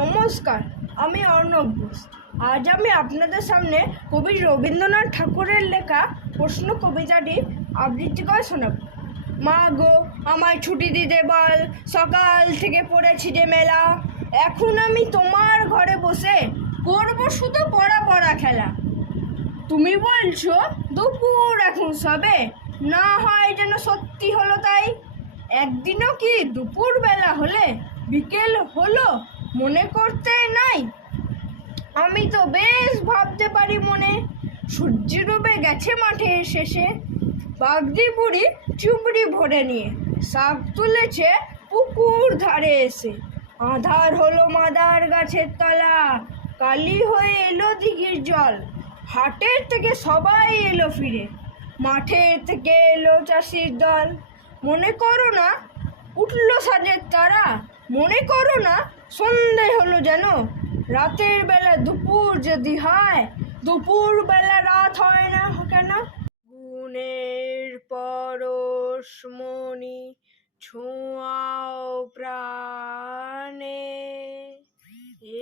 নমস্কার, আমি অর্ণব ঘোষ। আজ আমি আপনাদের সামনে কবি রবীন্দ্রনাথ ঠাকুরের লেখা প্রশ্ন কবিতাটি আবৃত্তি করে শোনাব। মা গো, আমায় ছুটি দিতে বল, সকাল থেকে পড়েছি যে মেলা। এখন আমি তোমার ঘরে বসে করব শুধু পড়া খেলা। তুমি বলছো দুপুর এখন সবে, না হয় যেন সত্যি হলো তাই। একদিনও কি দুপুর বেলা হলে বিকেল হলো মনে করতে নাই? আমি তো বেশ ভাবতে পারি মনে, সূর্য ডুবে গেছে মাঠের শেষে। বাগদি বুড়ি চুবড়ি ভরে নিয়ে শাক তুলেছে পুকুর ধারে এসে। আধার হলো মাদার গাছের তলা, কালি হয়ে এলো দিঘির জল। হাটের থেকে সবাই এলো ফিরে, মাঠের থেকে এলো চাষির দল। মনে করো না উঠলো সাজের তারা, মনে করো না সন্ধে হলো যেন। রাতের বেলা দুপুর যদি হয়, দুপুর বেলা রাত হয় না কেন? গুণের পরশমণি ছোঁয়াও প্রাণে,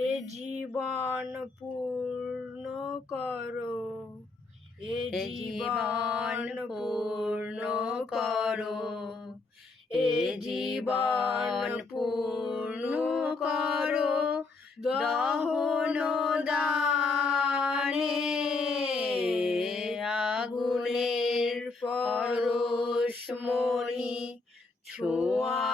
এ জীবন পূর্ণ করো, এ জীবন পূর্ণ করো, এ জীবন পূর্ণ করো দহন দানে। আগুনের পরশমণি ছোঁয়া